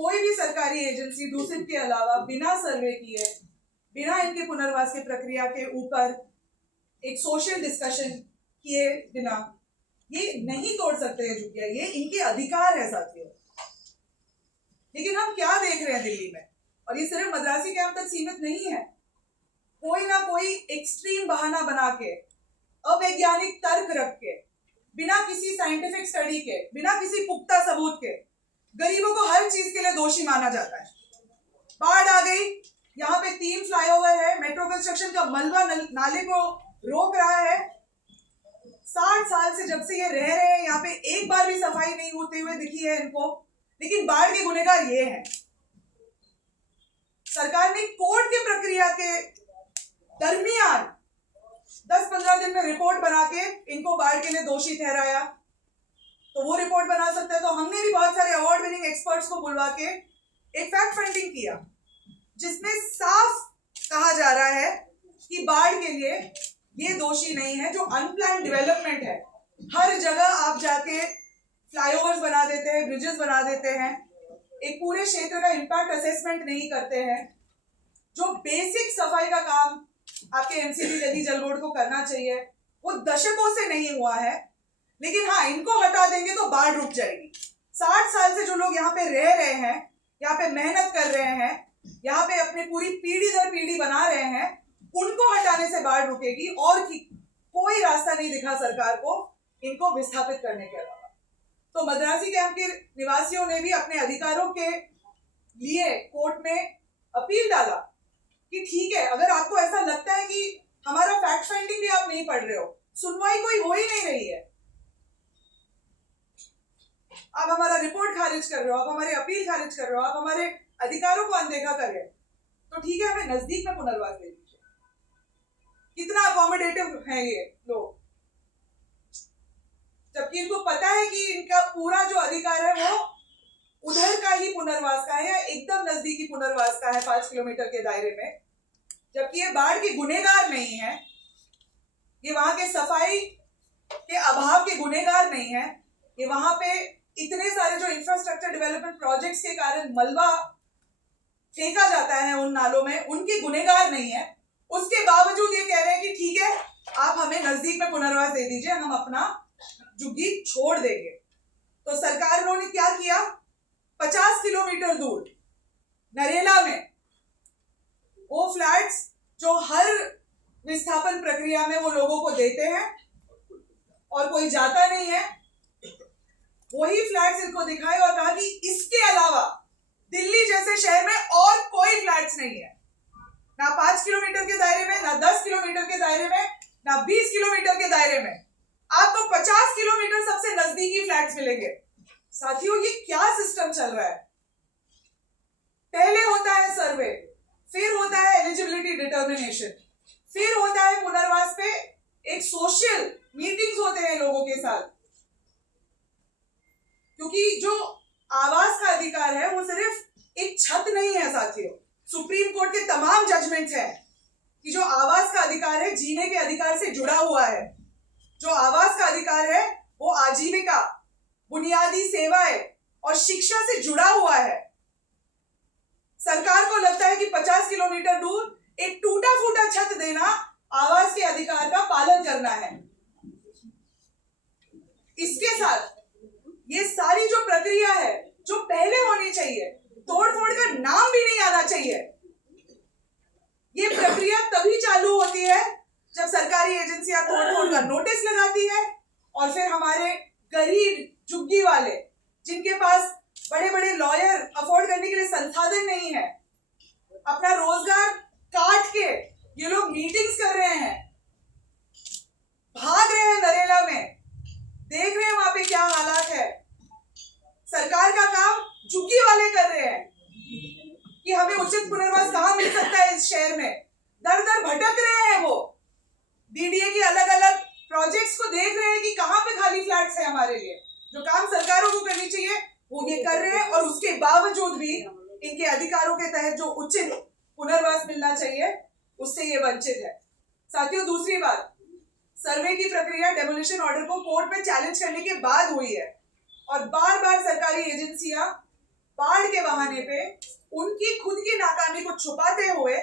कोई भी सरकारी एजेंसी दूसरे के अलावा बिना सर्वे किए, बिना इनके पुनर्वास की प्रक्रिया के ऊपर एक सोशल डिस्कशन किए बिना ये नहीं तोड़ सकते हैं झुग्गियां। ये इनके अधिकार है साथियों। लेकिन हम क्या देख रहे हैं दिल्ली में, और ये सिर्फ मद्रासी कैंप तक सीमित नहीं है, कोई ना कोई एक्सट्रीम बहाना बना के, अवैज्ञानिक तर्क रख के, बिना किसी साइंटिफिक स्टडी के, बिना किसी पुख्ता सबूत के गरीबों को हर चीज के लिए दोषी माना जाता है। बाढ़ आ गई, यहाँ पे 3 फ्लाईओवर है, मेट्रो कंस्ट्रक्शन का मलबा नाले को रोक रहा है। 60 साल से जब से ये रह रहे हैं यहाँ पे एक बार भी सफाई नहीं होते हुए दिखी है इनको। लेकिन बाढ़ के गुनहगार ये हैं। सरकार ने कोर्ट की प्रक्रिया के दरमियान 10-15 दिन में रिपोर्ट बना के इनको बाढ़ के लिए दोषी ठहराया। तो वो रिपोर्ट बना सकते हैं। तो हमने भी बहुत सारे अवार्ड विनिंग एक्सपर्ट्स को बुलवा के एक फैक्ट फाइंडिंग किया, जिसमें साफ कहा जा रहा है कि बाढ़ के लिए ये दोषी नहीं है। जो अनप्लान्ड डेवलपमेंट है, हर जगह आप जाके फ्लाईओवर्स बना देते हैं, ब्रिजेस बना देते हैं, एक पूरे क्षेत्र का इम्पैक्ट असेसमेंट नहीं करते हैं। जो बेसिक सफाई का काम आपके एमसीडी नदी जल बोर्ड को करना चाहिए, वो दशकों से नहीं हुआ है। लेकिन हाँ, इनको हटा देंगे तो बाढ़ रुक जाएगी। 60 साल से जो लोग यहाँ पे रह रहे हैं, यहाँ पे मेहनत कर रहे हैं, यहाँ पे अपनी पूरी पीढ़ी दर पीढ़ी बना रहे हैं, उनको हटाने से बाढ़ रुकेगी। और कोई रास्ता नहीं दिखा सरकार को इनको विस्थापित करने के अलावा। तो मद्रासी कैंप के निवासियों ने भी अपने अधिकारों के लिए कोर्ट में अपील डाला कि ठीक है, अगर आपको ऐसा लगता है कि हमारा फैक्ट फाइंडिंग भी आप नहीं पढ़ रहे हो, सुनवाई कोई हो ही नहीं रही है, आप हमारा रिपोर्ट खारिज कर रहे हो, आप हमारे अपील खारिज कर रहे हो, आप हमारे अधिकारों को अनदेखा कर रहे हो, तो ठीक है, हमें नजदीक में पुनर्वास दे दीजिए। कितना अकोमोडेटिव है ये लोग, जबकि इनको पता है कि इनका पूरा जो अधिकार है वो उधर का ही पुनर्वास का है या एकदम नजदीकी पुनर्वास का है 5 किलोमीटर के दायरे में। जबकि ये बाढ़ के गुनहगार नहीं है, ये वहां के सफाई के अभाव के गुनहगार नहीं है, ये वहां पे इतने सारे जो इंफ्रास्ट्रक्चर डेवलपमेंट प्रोजेक्ट्स के कारण मलबा फेंका जाता है उन नालों में, उनके गुनहगार नहीं है। उसके बावजूद ये कह रहे हैं कि ठीक है, आप हमें नजदीक में पुनर्वास दे दीजिए, हम अपना झुग्गी छोड़ देंगे। तो सरकार ने क्या किया, 50 किलोमीटर दूर नरेला में वो फ्लैट्स जो हर विस्थापन प्रक्रिया में वो लोगों को देते हैं और कोई जाता नहीं है, वही फ्लैट्स इनको दिखाए और कहा कि इसके अलावा दिल्ली जैसे शहर में और कोई फ्लैट्स नहीं है, ना 5 किलोमीटर के दायरे में, ना 10 किलोमीटर के दायरे में, ना 20 किलोमीटर के दायरे में, आपको 50 किलोमीटर सबसे नजदीकी फ्लैट्स मिलेंगे। साथियों, ये क्या सिस्टम चल रहा है? पहले होता है सर्वे, फिर होता है एलिजिबिलिटी डिटर्मिनेशन, फिर होता है पुनर्वास पे एक सोशल मीटिंग्स होते हैं लोगों के साथ। क्योंकि जो आवास का अधिकार है वो सिर्फ एक छत नहीं है साथियों। सुप्रीम कोर्ट के तमाम जजमेंट्स हैं कि जो आवास का अधिकार है जीने के अधिकार से जुड़ा हुआ है। जो आवास का अधिकार है वो आजीविका, बुनियादी सेवाएं और शिक्षा से जुड़ा हुआ है। सरकार को लगता है कि 50 किलोमीटर दूर एक टूटा फूटा छत देना आवास के अधिकार का पालन करना है। इसके साथ ये सारी जो प्रक्रिया है जो पहले होनी चाहिए, तोड़फोड़ का नाम भी नहीं आना चाहिए। ये प्रक्रिया तभी चालू होती है जब सरकारी एजेंसियां तोड़फोड़ का नोटिस लगाती है और फिर हमारे गरीब झुग्गी वाले, जिनके पास बड़े बड़े लॉयर अफोर्ड करने के लिए संसाधन नहीं है, अपना रोजगार काट के ये लोग मीटिंग्स कर रहे हैं, भाग रहे हैं नरेला में, देख रहे हैं वहां पे क्या हालात है। सरकार का काम झुग्गी वाले कर रहे हैं कि हमें उचित पुनर्वास कहां मिल सकता है इस शहर में। दर दर भटक रहे हैं वो, डीडीए के अलग अलग प्रोजेक्ट्स को देख रहे हैं कि कहां पे खाली फ्लैट्स है हमारे लिए। जो काम सरकारों को करनी चाहिए वो ये कर रहे हैं, और उसके बावजूद भी इनके अधिकारों के तहत जो उचित पुनर्वास मिलना चाहिए उससे ये वंचित है। साथियों, दूसरी बात, सर्वे की प्रक्रिया डेमोलिशन ऑर्डर को कोर्ट में चैलेंज करने के बाद हुई है और बार बार सरकारी एजेंसियां बाढ़ के बहाने पे उनकी खुद की नाकामी को छुपाते हुए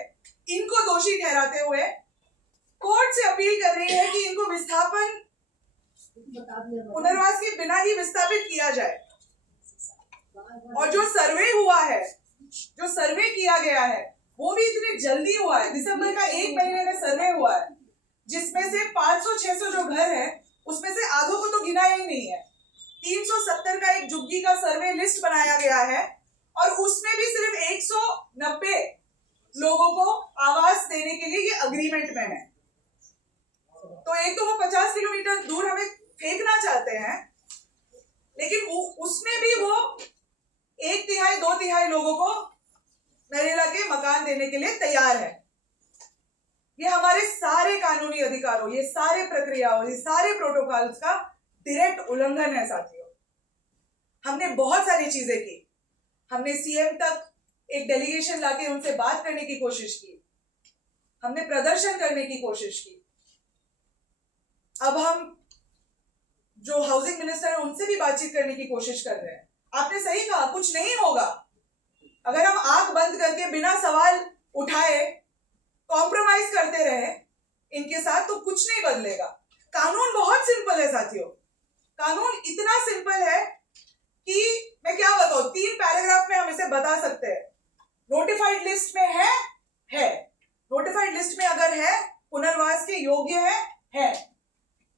इनको दोषी ठहराते हुए कोर्ट से अपील कर रही है कि इनको विस्थापन पुनर्वास के बिना ही विस्थापित किया जाए। और जो सर्वे हुआ है, जो सर्वे किया गया है, वो भी इतनी जल्दी हुआ है। दिसंबर का 1 महीने में सर्वे हुआ है, जिसमें से 500-600 जो घर है उसमें से आधों को तो गिना ही नहीं है। 370 का एक झुग्गी का सर्वे लिस्ट बनाया गया है और उसमें भी सिर्फ 190 लोगों को आवास देने के लिए ये अग्रीमेंट में है। तो एक तो वो 50 किलोमीटर दूर हमें फेंकना चाहते हैं, लेकिन उसमें भी वो 1/3 2/3 लोगों को नरेला के मकान देने के लिए तैयार है। ये हमारे सारे कानूनी अधिकारों, ये सारे प्रक्रियाओं, ये सारे प्रोटोकॉल्स का डायरेक्ट उल्लंघन है साथियों। हमने बहुत सारी चीजें की। हमने सीएम तक एक डेलीगेशन लाके उनसे बात करने की कोशिश की, हमने प्रदर्शन करने की कोशिश की। अब हम जो हाउसिंग मिनिस्टर है उनसे भी बातचीत करने की कोशिश कर रहे हैं। आपने सही कहा, कुछ नहीं होगा अगर हम आंख बंद करके बिना सवाल उठाए कॉम्प्रोमाइज करते रहे इनके साथ, तो कुछ नहीं बदलेगा। कानून बहुत सिंपल है साथियों, कानून इतना सिंपल है कि मैं क्या बताऊं, 3 पैराग्राफ में हम इसे बता सकते हैं। नोटिफाइड लिस्ट में है, नोटिफाइड लिस्ट में अगर है, पुनर्वास के योग्य है,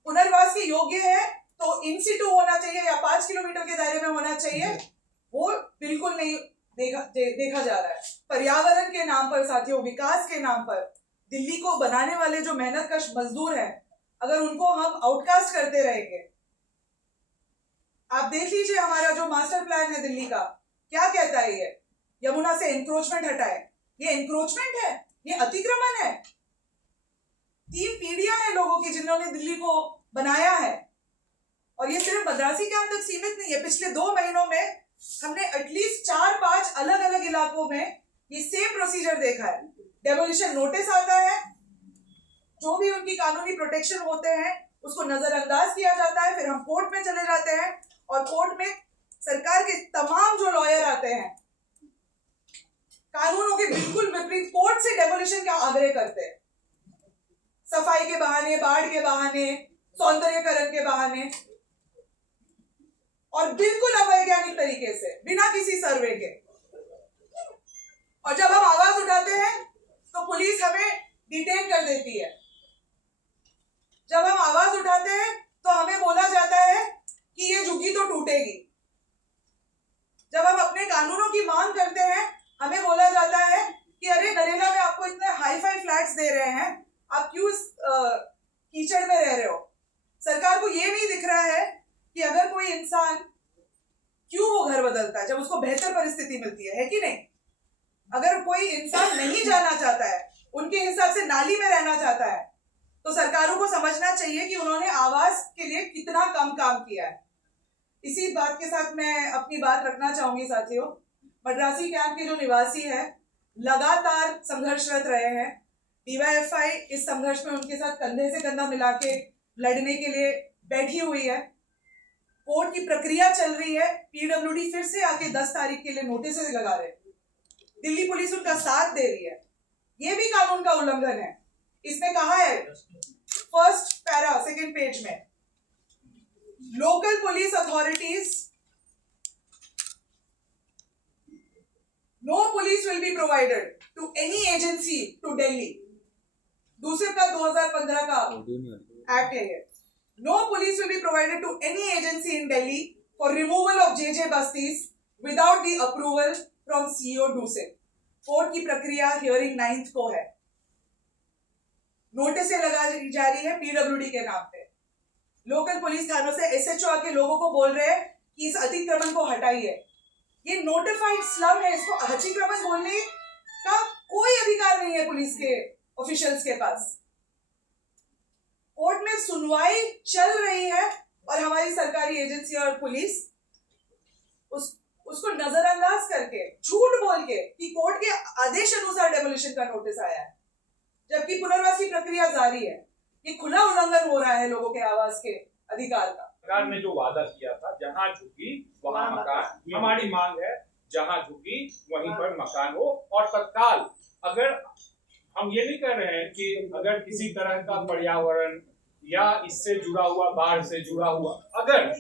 पुनर्वास के योग्य है तो इन सिटू होना चाहिए या 5 किलोमीटर के दायरे में होना चाहिए, वो बिल्कुल नहीं देखा जा रहा है। पर्यावरण के नाम पर साथियों, विकास के नाम पर दिल्ली को बनाने वाले जो मेहनतकश मजदूर हैं, अगर उनको हम आउटकास्ट करते रहेंगे। आप देख लीजिए हमारा जो मास्टर प्लान है दिल्ली का, क्या कहता है ये, यमुना से एंक्रोचमेंट हटाए। ये एंक्रोचमेंट है, ये अतिक्रमण है। 3 पीढ़ियां हैं लोगों की जिन्होंने दिल्ली को बनाया है, और ये सिर्फ मद्रासी कैंप तक सीमित नहीं है। पिछले 2 महीनों में हमने एटलीस्ट 4-5 अलग अलग इलाकों में ये सेम प्रोसीजर देखा है। डेमोलिशन नोटिस आता है, जो भी उनकी कानूनी प्रोटेक्शन होते हैं उसको नजरअंदाज किया जाता है, फिर हम कोर्ट में चले जाते हैं और कोर्ट में सरकार के तमाम जो लॉयर आते हैं कानूनों के बिल्कुल विपरीत कोर्ट से डेमोलिशन का आग्रह करते हैं, सफाई के बहाने, बाढ़ के बहाने, सौंदर्यकरण के बहाने, और बिल्कुल अवैज्ञानिक तरीके से, बिना किसी सर्वे के। और जब हम आवाज उठाते हैं तो पुलिस हमें डिटेन कर देती है। जब हम आवाज उठाते हैं तो हमें बोला जाता है कि ये झुग्गी तो टूटेगी। जब हम अपने कानूनों की मांग करते हैं हमें बोला जाता है कि अरे नरेला में आपको इतने हाई फाई फ्लैट्स दे रहे हैं, आप क्यों इस कीचड़ में रह रहे हो। सरकार को ये नहीं दिख रहा है कि अगर कोई इंसान क्यों वो घर बदलता है जब उसको बेहतर परिस्थिति मिलती है कि नहीं। अगर कोई इंसान नहीं जाना चाहता है, उनके हिसाब से नाली में रहना चाहता है, तो सरकारों को समझना चाहिए कि उन्होंने आवास के लिए कितना कम काम किया है। इसी बात के साथ मैं अपनी बात रखना चाहूंगी साथियों। मद्रासी कैंप के जो निवासी है लगातार संघर्षरत रहे हैं। डीवाईएफआई इस संघर्ष में उनके साथ कंधे से कंधा मिला के लड़ने के लिए बैठी हुई है। कोर्ट की प्रक्रिया चल रही है। पीडब्ल्यूडी फिर से आके 10 तारीख के लिए नोटिस लगा रहे हैं। दिल्ली पुलिस उनका साथ दे रही है। ये भी कानून का उल्लंघन है। इसमें कहा है फर्स्ट पैरा सेकंड पेज में, local police authorities, no police will be provided to any agency to Delhi. दूसरे का 2015 का एक्ट है ये। No police will be provided to any agency in Delhi for removal of JJ Bastis without the approval from CEO DUSIC. Court की प्रक्रिया hearing 9th को है। Notice लगाई जा रही है पीडब्ल्यूडी के नाम पे। लोकल पुलिस थानों से एसएचओ आके लोगों को बोल रहे हैं कि इस अतिक्रमण को हटाइए। ये नोटिफाइड स्लम है, इसको अतिक्रमण बोलने का कोई अधिकार नहीं है पुलिस के ऑफिशियल्स के पास। कोर्ट में सुनवाई चल रही है और हमारी सरकारी एजेंसी और पुलिस उसको नजरअंदाज करके, झूठ बोल के कि कोर्ट के आदेश अनुसार डेमोलिशन का नोटिस आया है, जबकि पुनर्वास की प्रक्रिया जारी है। ये खुला उल्लंघन हो रहा है लोगों के आवास के अधिकार का। सरकार ने जो वादा किया था, जहां झुकी वहां मकान, हमारी मांग है जहां झुकी वहीं पर मकान हो। और तत्काल, अगर हम ये नहीं कह रहे हैं कि अगर किसी तरह का पर्यावरण या इससे जुड़ा हुआ, बाढ़ से जुड़ा हुआ, अगर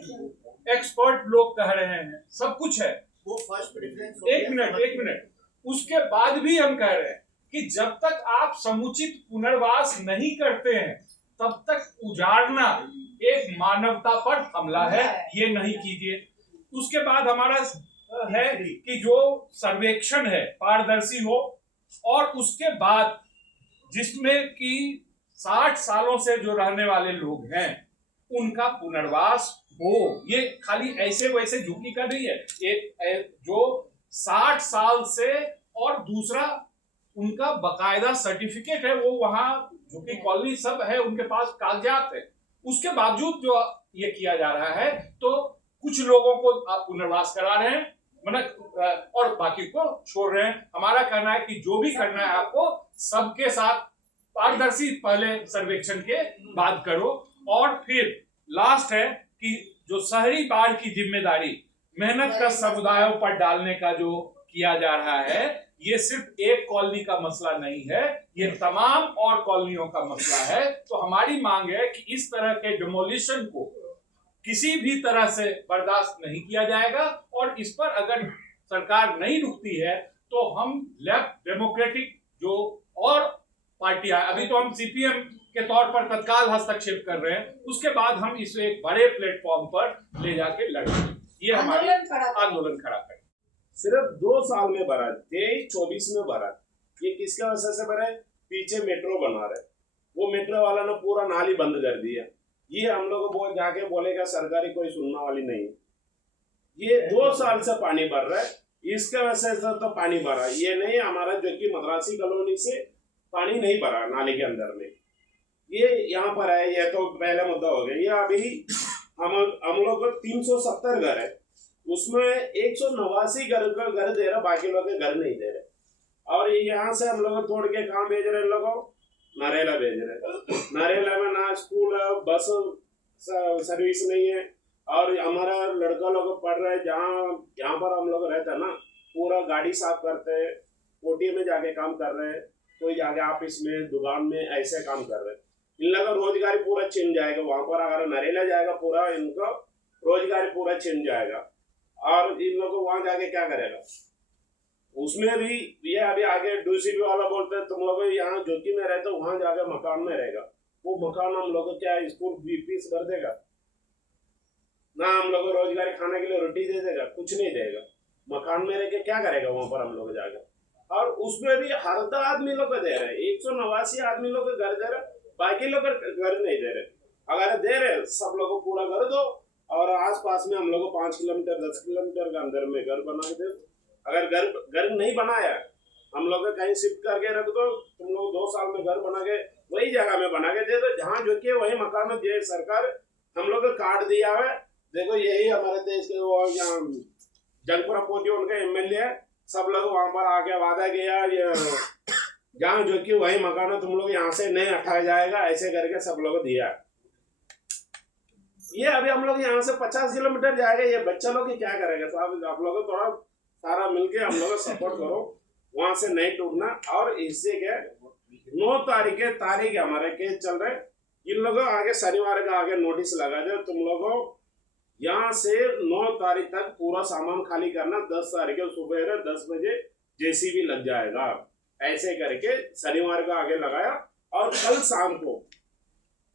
एक्सपर्ट लोग कह रहे हैं सब कुछ है, वो फर्स्ट प्रेफरेंस। एक मिनट, उसके बाद भी हम कह रहे हैं कि जब तक आप समुचित पुनर्वास नहीं करते हैं तब तक उजाड़ना एक मानवता पर हमला है, ये नहीं कीजिए। उसके बाद हमारा है कि जो सर्वेक्षण है पारदर्शी हो, और उसके बाद जिसमें कि 60 सालों से जो रहने वाले लोग हैं उनका पुनर्वास हो। ये खाली ऐसे वैसे झुकी का नहीं है, एक जो 60 साल से, और दूसरा उनका बकायदा सर्टिफिकेट है, वो वहां झुकी कॉलोनी सब है, उनके पास कागजात है, उसके बावजूद जो ये किया जा रहा है, तो कुछ लोगों को आप पुनर्वास करा रहे हैं और बाकी को छोड़ रहे हैं। हमारा कहना है कि जो भी करना है आपको सबके साथ पारदर्शी पहले सर्वेक्षण के बाद करो, और फिर लास्ट है कि जो शहरी बाढ़ की जिम्मेदारी मेहनत का समुदायों पर डालने का जो किया जा रहा है, ये सिर्फ एक कॉलोनी का मसला नहीं है, ये तमाम और कॉलोनियों का मसला है। तो हमारी मांग है कि इस तरह के डिमोलिशन को किसी भी तरह से बर्दाश्त नहीं किया जाएगा, और इस पर अगर सरकार नहीं रुकती है तो हम लेफ्ट डेमोक्रेटिक जो और पार्टियां, अभी तो हम सीपीएम के तौर पर तत्काल हस्तक्षेप कर रहे हैं, उसके बाद हम इसे एक बड़े प्लेटफॉर्म पर ले जाके लड़ेंगे। ये हमारी आंदोलन खड़ा करें। सिर्फ 2 साल में भरा, 23-24 में भरा। ये किसके वजह से भरा है? पीछे मेट्रो बना रहे, वो मेट्रो वाला ने पूरा नाली बंद कर दिया। ये हम लोग को जाके बोलेगा सरकारी कोई सुनने वाली नहीं। ये 2 साल से पानी भर रहा है, इसके वजह से तो पानी भरा। ये नहीं हमारा जो कि मद्रासी कॉलोनी से पानी नहीं भरा नाली के अंदर में, ये यहाँ पर है। ये तो पहला मुद्दा हो गया। ये अभी हम लोग को 370 घर है, उसमें 189 घर दे रहा, बाकी लोग घर नहीं दे रहे। और यहाँ से हम लोग तोड़ के कहाँ भेज रहे हैं? लोगों नरेला भेज रहे। नरेला में ना स्कूल है, बस सर्विस नहीं है, और हमारा लड़का लोग पढ़ रहे हैं जहाँ पर हम लोग रहते हैं ना, पूरा गाड़ी साफ करते हैं, कोटी में जाके काम कर रहे हैं, कोई जाके ऑफिस में दुकान में ऐसे काम कर रहे हैं। इन लोगों का रोजगारी पूरा छिन जाएगा। वहां पर अगर नरेला जाएगा पूरा, इनको रोजगारी पूरा छिन जाएगा, और इन लोग वहां जाके क्या करेगा? उसमें भी ये अभी आगे डीसीपी वाला बोलते हैं तुम लोग यहाँ ज्योति में रहते, वहां जाके मकान में रहेगा। वो मकान हम लोग क्या स्कूल फीस भर देगा ना? हम लोग रोजगारी खाने के लिए रोटी दे देगा? कुछ नहीं देगा। मकान में रह के क्या करेगा वहां पर हम लोग जाकर? और उसमें भी हर आदमी लोग दे रहे, 189 आदमी लोग घर दे रहे, बाकी लोग घर नहीं दे रहे। अगर दे रहे सब लोग को पूरा घर दो, और आस पास में हम लोग 5 किलोमीटर 10 किलोमीटर के अंदर में घर बना दे। अगर घर नहीं बनाया, हम लोग कहीं शिफ्ट करके रख दो। तुम लोग 2 साल में घर बना के वही जगह में बना के दे दो जहाँ जो कि वही मकान में जो सरकार हम लोग को कार्ड दिया है। देखो यही हमारे देश के वो यहाँ जंगपुरा पोटी उनका एमएलए है, सब लोग वहां पर आके वादा किया जहाँ जो कि वही मकान है, तुम लोग यहाँ से नहीं हटाया जाएगा, ऐसे करके सब लोग दिया। ये अभी हम लोग यहाँ से 50 किलोमीटर जाएगा, ये बच्चा लोग क्या करेगा? साहब आप लोग थोड़ा सारा मिलके हम लोग सपोर्ट करो, वहां से नहीं टूटना। और इससे क्या 9 तारीख हमारे केस चल रहे, इन लोगों आगे शनिवार का आगे नोटिस लगा दे, तुम लोगों यहाँ से 9 तारीख तक पूरा सामान खाली करना। 10 तारीख सुबह 10 बजे जेसीबी लग जाएगा, ऐसे करके शनिवार का आगे लगाया। और कल शाम को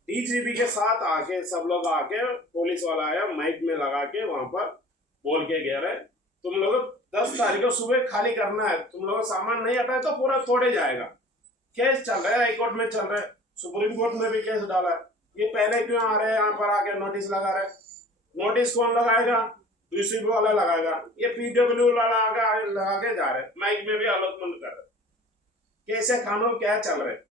डीजीपी के साथ आके सब लोग आके, पुलिस वाला आया माइक में लगा के वहां पर बोल के गया रहे, तुम लोग 10 तारीख को सुबह खाली करना है, तुम लोग सामान नहीं हटाए तो पूरा तोड़े जाएगा। केस चल रहा है, हाई कोर्ट में चल रहा है, सुप्रीम कोर्ट में भी केस डाला है। ये पहले क्यों आ रहे हैं यहाँ पर आके नोटिस लगा रहे? नोटिस कौन लगाएगा? डीसीपी वाला लगाएगा। ये पीडब्ल्यू वाला आगे लगा के जा रहे, माइक में भी अलग मन कर रहे। कैसे कानून क्या चल रहे?